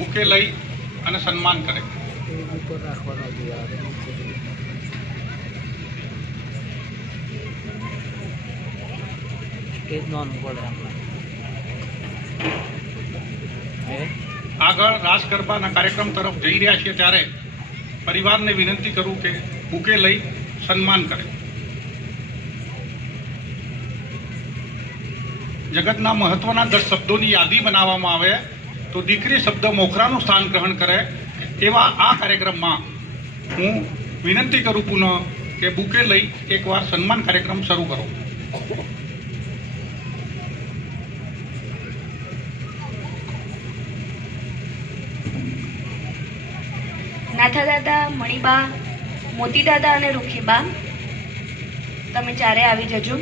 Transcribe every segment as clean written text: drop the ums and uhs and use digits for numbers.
Bouquet લઈ અને સન્માન કરે. આગળ રાસ ગરબાના કાર્યક્રમ તરફ જઈ રહ્યા છીએ ત્યારે પરિવારને વિનંતી કરું કે બુકે લઈ સન્માન કરે. જગતના મહત્વના 10 શબ્દોની યાદી બનાવવામાં આવે તો દીકરી શબ્દ મોખરાનું સ્થાન ગ્રહણ કરે એવા આ કાર્યક્રમમાં હું વિનંતી કરું પુનઃ કે બુકે લઈ એકવાર સન્માન કાર્યક્રમ શરૂ કરો. નાથા દાદા, મણિબા, મોતી દાદા અને રૂખીબા, તમે ચારે આવી જજો.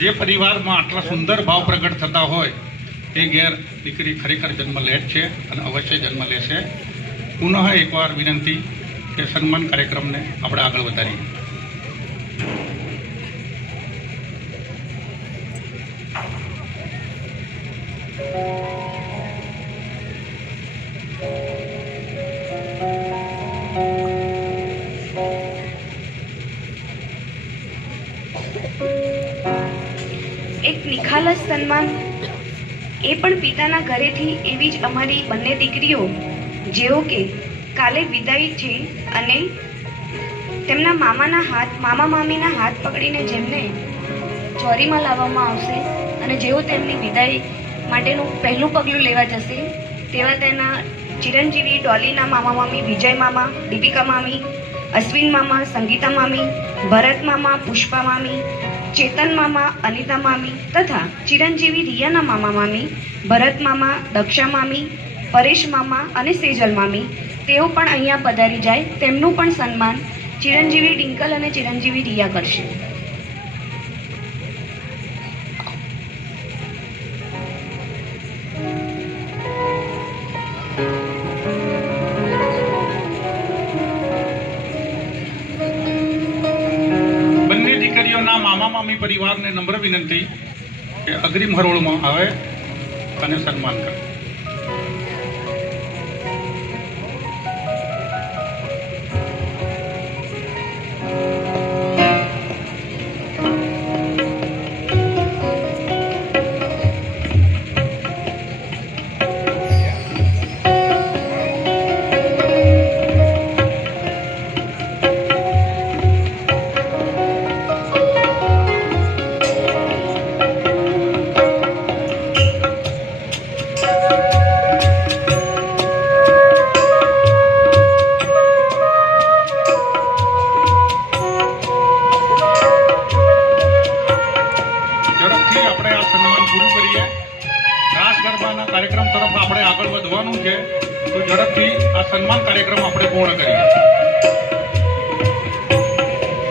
જે પરિવારમાં આટલા સુંદર ભાવ પ્રગટ થતા હોય તે ઘેર દીકરી ખરેખર જન્મ લે છે અને અવશ્ય જન્મ લેશે. પુનઃ એકવાર વિનંતી કે સન્માન કાર્યક્રમને આપણે આગળ વધારીએ. એક નિખાલસ સન્માન એ પણ પિતાના ઘરેથી. એવી જ અમારી બંને દીકરીઓ જેઓ કે કાલે વિદાય છે અને તેમના મામા મામીના હાથ પકડીને જેમને ચોરીમાં લાવવામાં આવશે અને જેઓ તેમની વિદાય માટેનું પહેલું પગલું લેવા જશે તેવા તેના ચિરંજીવી ડોલીના મામા મામી વિજય મામા, દીપિકા મામી, અશ્વિન મામા, સંગીતા મામી, ભરત મામા, પુષ્પા મામી, ચેતન મામા, અનિતા મામી તથા ચિરંજીવી રિયાના મામા મામી, ભરત મામા, દક્ષા મામી, પરેશ મામા અને સેજલ મામી તેઓ પણ અહીંયા પધારી જાય. તેમનું પણ સન્માન ચિરંજીવી ડિંકલ અને ચિરંજીવી રિયા કરશે. બંને દીકરીઓના મામા મામી પરિવારને નમ્ર વિનંતી કે અગ્રિમ હરોળમાં આવે અને સન્માન કરે. કાર્યક્રમ તરફ આપણે આગળ વધવાનું છે તો ઝડપથી આ સન્માન કાર્યક્રમ આપણે પૂર્ણ કરીએ.